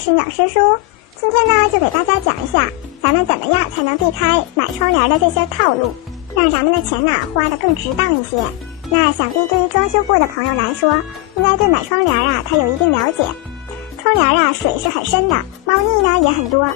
是鸟师叔。今天呢，就给大家讲一下，咱们怎么样才能避开买窗帘的这些套路，让咱们的钱呢花得更值当一些。那想必对于装修过的朋友来说，应该对买窗帘啊，它有一定了解。窗帘啊，水是很深的，猫腻呢也很多。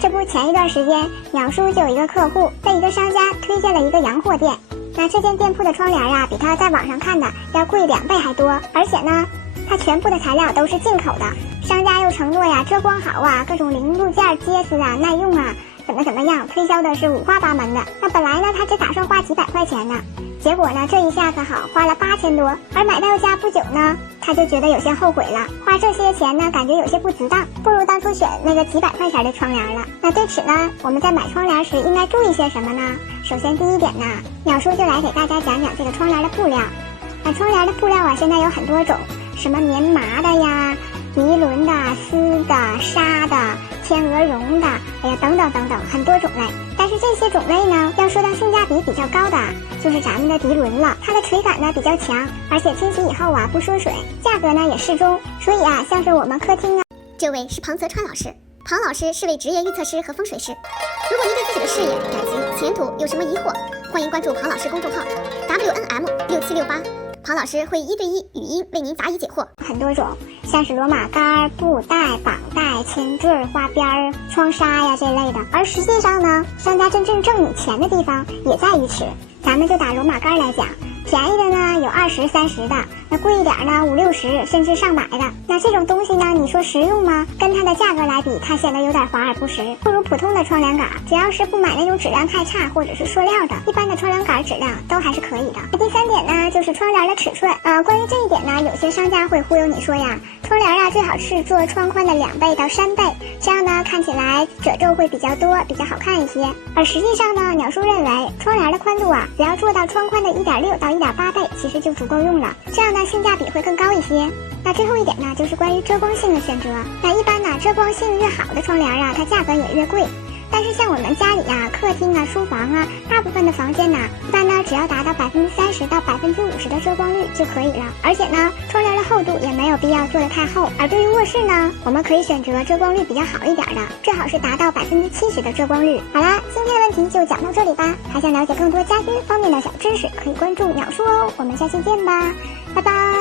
这不，前一段时间，鸟叔就有一个客户被一个商家推荐了一个洋货店。那这间店铺的窗帘啊，比他在网上看的要贵2倍还多，而且呢，它全部的材料都是进口的。商家又承诺呀，遮光好啊，各种零部件结实啊，耐用啊，怎么样，推销的是五花八门的。那本来呢，他只打算花几百块钱呢，结果呢，这一下子好花了8000多。而买到家不久呢，他就觉得有些后悔了，花这些钱呢，感觉有些不值当，不如当初选那个几百块钱的窗帘了。那对此呢，我们在买窗帘时应该注意些什么呢？首先第一点呢，鸟叔就来给大家讲讲这个窗帘的布料。那窗帘的布料啊，现在有很多种，什么棉麻的呀、涤纶的、丝的、纱的、天鹅绒的，哎呀，等等，很多种类。但是这些种类呢，要说到性价比比较高的，就是咱们的涤纶了。它的垂感呢比较强，而且清洗以后啊不缩水，价格呢也适中。所以啊，像是我们客厅啊，这位是庞泽川老师。庞老师是位职业预测师和风水师。如果您对自己的事业、感情、前途有什么疑惑，欢迎关注庞老师公众号 WNM6768，庞老师会1对1语音为您答疑解惑。很多种，像是罗马杆、布带、绑带、铅坠、花边、窗纱呀这类的。而实际上呢，商家真正挣你钱的地方也在于此。咱们就打罗马杆来讲，便宜的呢有20、30的，那贵一点呢50、60，甚至上百的。那这种东西呢，你说实用吗？跟它的价格来比，它显得有点华而不实，不如普通的窗帘杆。只要是不买那种质量太差或者是塑料的，一般的窗帘杆质量都还是可以的。那第3点呢，就是窗帘的尺寸。关于这一点呢，有些商家会忽悠你说呀，窗帘啊最好是做窗宽的2倍到3倍，这样呢看起来褶皱会比较多，比较好看一些。而实际上呢，鸟叔认为窗帘的宽度啊，只要做到窗宽的1.6到1.8倍，其实就足够用了，这样呢性价比会更高一些。那最后一点呢，就是关于遮光性的选择。那一般呢，遮光性越好的窗帘啊，它价格也越贵。但是像我们家里啊、客厅啊、书房啊，大部分的房间呢，一般呢只要达到30%到50%的遮光率就可以了。而且呢，窗帘的厚度也没有必要做得太厚。而对于卧室呢，我们可以选择遮光率比较好一点的，最好是达到70%的遮光率。好啦，今天的问题就讲到这里吧。还想了解更多家居方面的小知识，可以关注鸟叔哦。我们下期见吧，拜拜。